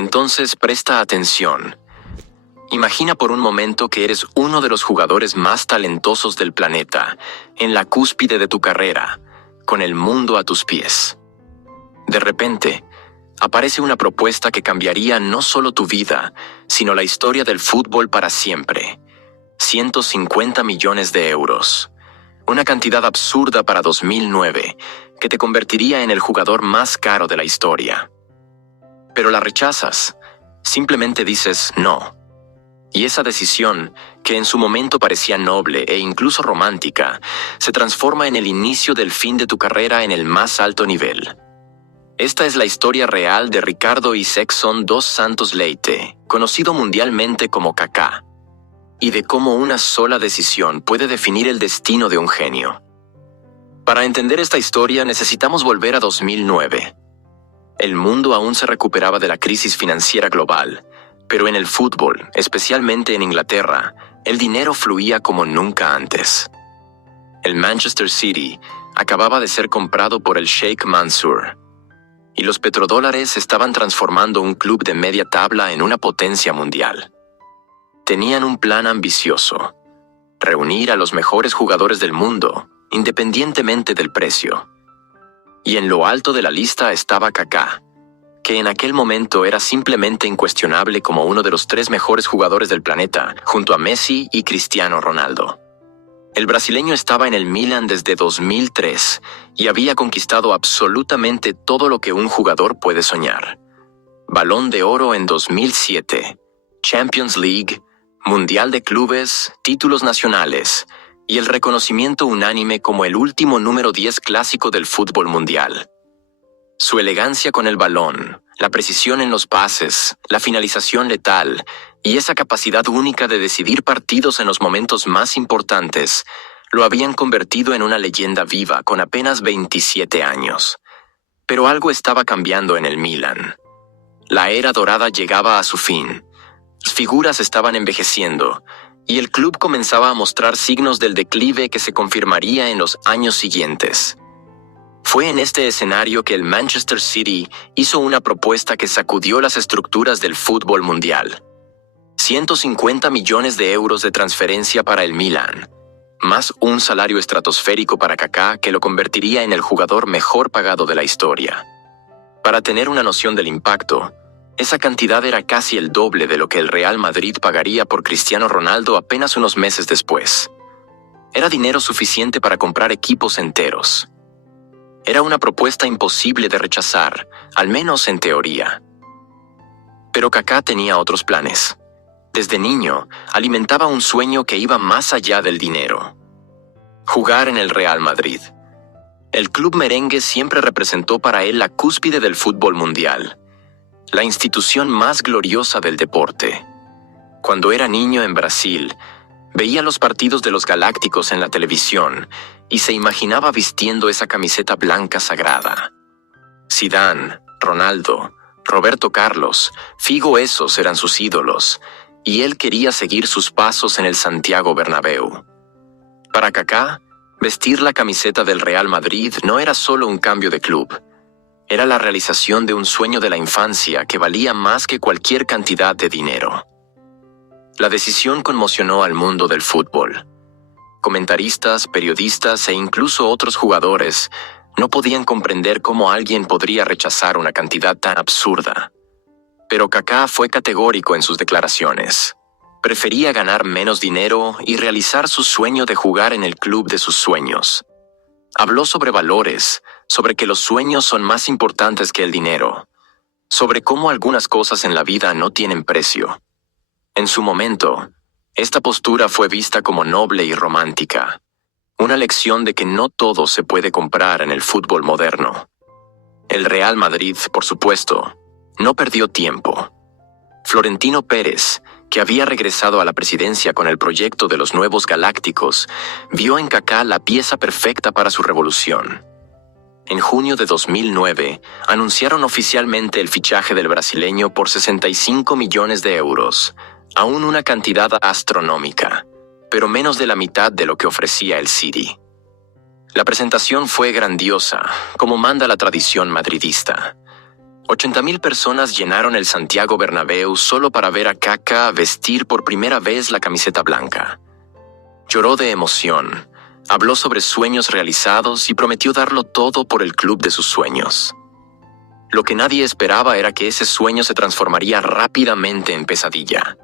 Entonces presta atención. Imagina por un momento que eres uno de los jugadores más talentosos del planeta, en la cúspide de tu carrera, con el mundo a tus pies. De repente, aparece una propuesta que cambiaría no solo tu vida, sino la historia del fútbol para siempre. 150 millones de euros. Una cantidad absurda para 2009, que te convertiría en el jugador más caro de la historia. Pero la rechazas. Simplemente dices no. Y esa decisión, que en su momento parecía noble e incluso romántica, se transforma en el inicio del fin de tu carrera en el más alto nivel. Esta es la historia real de Ricardo Isaacson dos Santos Leite, conocido mundialmente como Kaká, y de cómo una sola decisión puede definir el destino de un genio. Para entender esta historia necesitamos volver a 2009. El mundo aún se recuperaba de la crisis financiera global, pero en el fútbol, especialmente en Inglaterra, el dinero fluía como nunca antes. El Manchester City acababa de ser comprado por el Sheikh Mansour, y los petrodólares estaban transformando un club de media tabla en una potencia mundial. Tenían un plan ambicioso: reunir a los mejores jugadores del mundo, independientemente del precio. Y en lo alto de la lista estaba Kaká, que en aquel momento era simplemente incuestionable como uno de los 3 mejores jugadores del planeta, junto a Messi y Cristiano Ronaldo. El brasileño estaba en el Milan desde 2003 y había conquistado absolutamente todo lo que un jugador puede soñar. Balón de Oro en 2007, Champions League, Mundial de Clubes, títulos nacionales y el reconocimiento unánime como el último número 10 clásico del fútbol mundial. Su elegancia con el balón, la precisión en los pases, la finalización letal y esa capacidad única de decidir partidos en los momentos más importantes lo habían convertido en una leyenda viva con apenas 27 años. Pero algo estaba cambiando en el Milan. La era dorada llegaba a su fin. Las figuras estaban envejeciendo y el club comenzaba a mostrar signos del declive que se confirmaría en los años siguientes. Fue en este escenario que el Manchester City hizo una propuesta que sacudió las estructuras del fútbol mundial. 150 millones de euros de transferencia para el Milan, más un salario estratosférico para Kaká que lo convertiría en el jugador mejor pagado de la historia. Para tener una noción del impacto, esa cantidad era casi el doble de lo que el Real Madrid pagaría por Cristiano Ronaldo apenas unos meses después. Era dinero suficiente para comprar equipos enteros. Era una propuesta imposible de rechazar, al menos en teoría. Pero Kaká tenía otros planes. Desde niño, alimentaba un sueño que iba más allá del dinero: jugar en el Real Madrid. El club merengue siempre representó para él la cúspide del fútbol mundial, la institución más gloriosa del deporte. Cuando era niño en Brasil, veía los partidos de los Galácticos en la televisión y se imaginaba vistiendo esa camiseta blanca sagrada. Zidane, Ronaldo, Roberto Carlos, Figo, esos eran sus ídolos, y él quería seguir sus pasos en el Santiago Bernabéu. Para Kaká, vestir la camiseta del Real Madrid no era solo un cambio de club. Era la realización de un sueño de la infancia que valía más que cualquier cantidad de dinero. La decisión conmocionó al mundo del fútbol. Comentaristas, periodistas e incluso otros jugadores no podían comprender cómo alguien podría rechazar una cantidad tan absurda. Pero Kaká fue categórico en sus declaraciones. Prefería ganar menos dinero y realizar su sueño de jugar en el club de sus sueños. Habló sobre valores, sobre que los sueños son más importantes que el dinero, sobre cómo algunas cosas en la vida no tienen precio. En su momento, esta postura fue vista como noble y romántica, una lección de que no todo se puede comprar en el fútbol moderno. El Real Madrid, por supuesto, no perdió tiempo. Florentino Pérez, que había regresado a la presidencia con el proyecto de los nuevos Galácticos, vio en Kaká la pieza perfecta para su revolución. En junio de 2009, anunciaron oficialmente el fichaje del brasileño por 65 millones de euros, aún una cantidad astronómica, pero menos de la mitad de lo que ofrecía el City. La presentación fue grandiosa, como manda la tradición madridista. 80.000 personas llenaron el Santiago Bernabéu solo para ver a Kaká vestir por primera vez la camiseta blanca. Lloró de emoción, habló sobre sueños realizados y prometió darlo todo por el club de sus sueños. Lo que nadie esperaba era que ese sueño se transformaría rápidamente en pesadilla.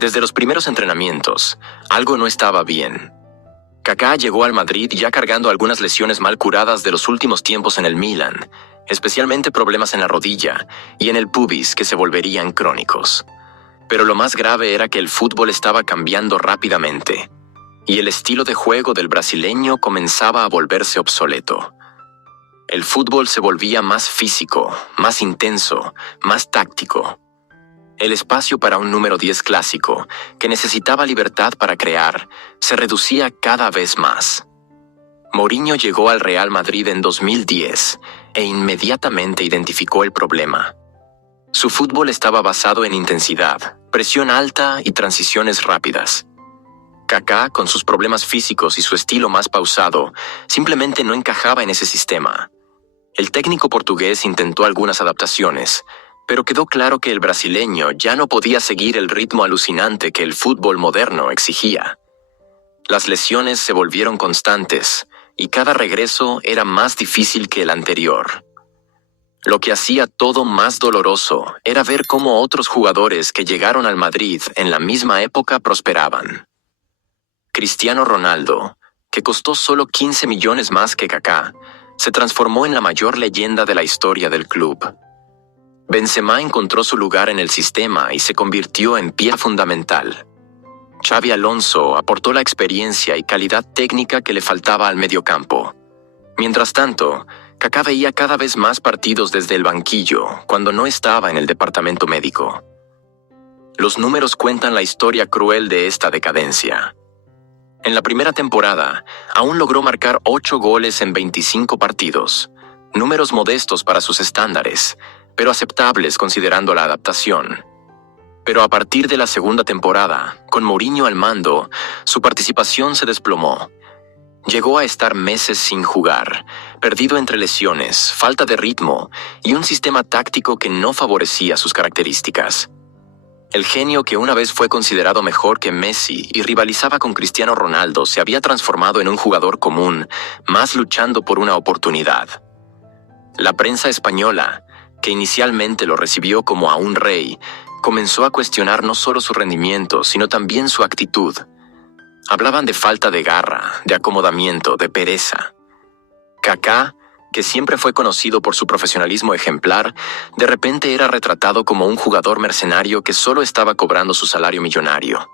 Desde los primeros entrenamientos, algo no estaba bien. Kaká llegó al Madrid ya cargando algunas lesiones mal curadas de los últimos tiempos en el Milan, especialmente problemas en la rodilla y en el pubis que se volverían crónicos. Pero lo más grave era que el fútbol estaba cambiando rápidamente, y el estilo de juego del brasileño comenzaba a volverse obsoleto. El fútbol se volvía más físico, más intenso, más táctico. El espacio para un número 10 clásico, que necesitaba libertad para crear, se reducía cada vez más. Mourinho llegó al Real Madrid en 2010 e inmediatamente identificó el problema. Su fútbol estaba basado en intensidad, presión alta y transiciones rápidas. Kaká, con sus problemas físicos y su estilo más pausado, simplemente no encajaba en ese sistema. El técnico portugués intentó algunas adaptaciones, pero quedó claro que el brasileño ya no podía seguir el ritmo alucinante que el fútbol moderno exigía. Las lesiones se volvieron constantes, y cada regreso era más difícil que el anterior. Lo que hacía todo más doloroso era ver cómo otros jugadores que llegaron al Madrid en la misma época prosperaban. Cristiano Ronaldo, que costó solo 15 millones más que Kaká, se transformó en la mayor leyenda de la historia del club. Benzema encontró su lugar en el sistema y se convirtió en pieza fundamental. Xabi Alonso aportó la experiencia y calidad técnica que le faltaba al mediocampo. Mientras tanto, Kaká veía cada vez más partidos desde el banquillo cuando no estaba en el departamento médico. Los números cuentan la historia cruel de esta decadencia. En la primera temporada, aún logró marcar 8 goles en 25 partidos, números modestos para sus estándares, pero aceptables considerando la adaptación. Pero a partir de la segunda temporada, con Mourinho al mando, su participación se desplomó. Llegó a estar meses sin jugar, perdido entre lesiones, falta de ritmo y un sistema táctico que no favorecía sus características. El genio que una vez fue considerado mejor que Messi y rivalizaba con Cristiano Ronaldo se había transformado en un jugador común, más luchando por una oportunidad. La prensa española, que inicialmente lo recibió como a un rey, comenzó a cuestionar no solo su rendimiento, sino también su actitud. Hablaban de falta de garra, de acomodamiento, de pereza. Kaká, que siempre fue conocido por su profesionalismo ejemplar, de repente era retratado como un jugador mercenario que solo estaba cobrando su salario millonario.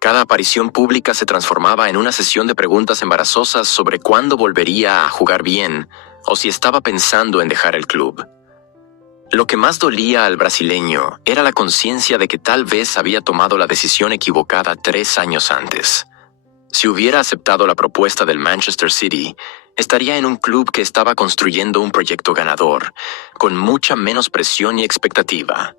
Cada aparición pública se transformaba en una sesión de preguntas embarazosas sobre cuándo volvería a jugar bien o si estaba pensando en dejar el club. Lo que más dolía al brasileño era la conciencia de que tal vez había tomado la decisión equivocada 3 años antes. Si hubiera aceptado la propuesta del Manchester City, estaría en un club que estaba construyendo un proyecto ganador, con mucha menos presión y expectativa.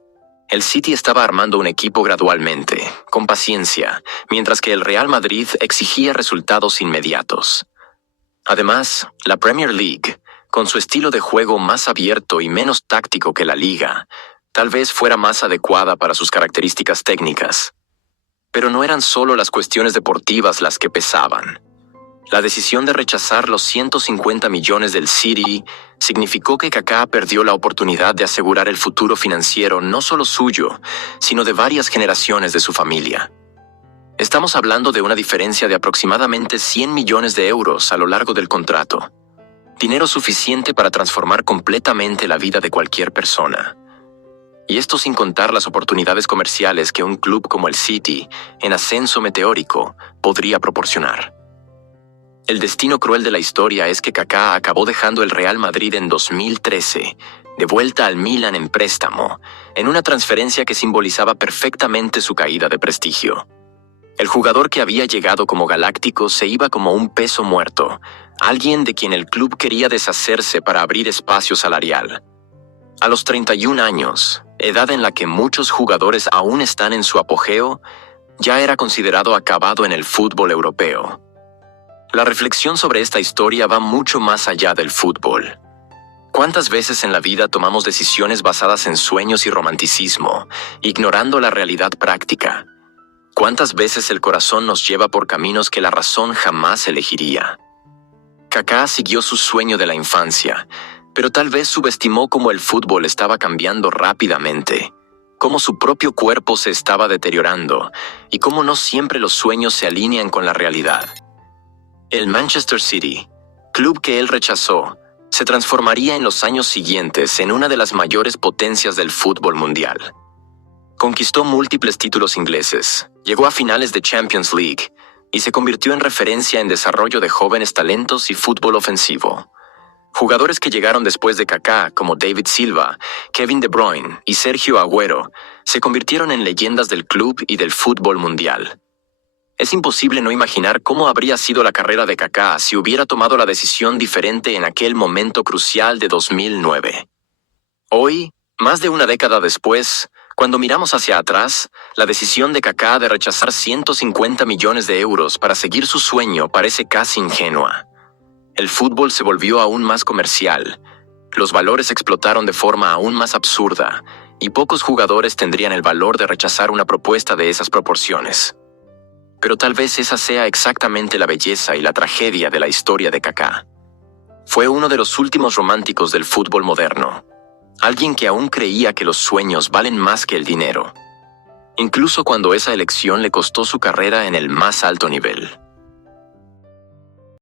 El City estaba armando un equipo gradualmente, con paciencia, mientras que el Real Madrid exigía resultados inmediatos. Además, la Premier League, con su estilo de juego más abierto y menos táctico que la Liga, tal vez fuera más adecuada para sus características técnicas. Pero no eran solo las cuestiones deportivas las que pesaban. La decisión de rechazar los 150 millones del City significó que Kaká perdió la oportunidad de asegurar el futuro financiero no solo suyo, sino de varias generaciones de su familia. Estamos hablando de una diferencia de aproximadamente 100 millones de euros a lo largo del contrato. Dinero suficiente para transformar completamente la vida de cualquier persona. Y esto sin contar las oportunidades comerciales que un club como el City, en ascenso meteórico, podría proporcionar. El destino cruel de la historia es que Kaká acabó dejando el Real Madrid en 2013, de vuelta al Milan en préstamo, en una transferencia que simbolizaba perfectamente su caída de prestigio. El jugador que había llegado como galáctico se iba como un peso muerto, alguien de quien el club quería deshacerse para abrir espacio salarial. A los 31 años, edad en la que muchos jugadores aún están en su apogeo, ya era considerado acabado en el fútbol europeo. La reflexión sobre esta historia va mucho más allá del fútbol. ¿Cuántas veces en la vida tomamos decisiones basadas en sueños y romanticismo, ignorando la realidad práctica? ¿Cuántas veces el corazón nos lleva por caminos que la razón jamás elegiría? Kaká siguió su sueño de la infancia, pero tal vez subestimó cómo el fútbol estaba cambiando rápidamente, cómo su propio cuerpo se estaba deteriorando y cómo no siempre los sueños se alinean con la realidad. El Manchester City, club que él rechazó, se transformaría en los años siguientes en una de las mayores potencias del fútbol mundial. Conquistó múltiples títulos ingleses, llegó a finales de Champions League y se convirtió en referencia en desarrollo de jóvenes talentos y fútbol ofensivo. Jugadores que llegaron después de Kaká, como David Silva, Kevin De Bruyne y Sergio Agüero, se convirtieron en leyendas del club y del fútbol mundial. Es imposible no imaginar cómo habría sido la carrera de Kaká si hubiera tomado la decisión diferente en aquel momento crucial de 2009. Hoy, más de una década después, cuando miramos hacia atrás, la decisión de Kaká de rechazar 150 millones de euros para seguir su sueño parece casi ingenua. El fútbol se volvió aún más comercial, los valores explotaron de forma aún más absurda, y pocos jugadores tendrían el valor de rechazar una propuesta de esas proporciones. Pero tal vez esa sea exactamente la belleza y la tragedia de la historia de Kaká. Fue uno de los últimos románticos del fútbol moderno. Alguien que aún creía que los sueños valen más que el dinero, incluso cuando esa elección le costó su carrera en el más alto nivel.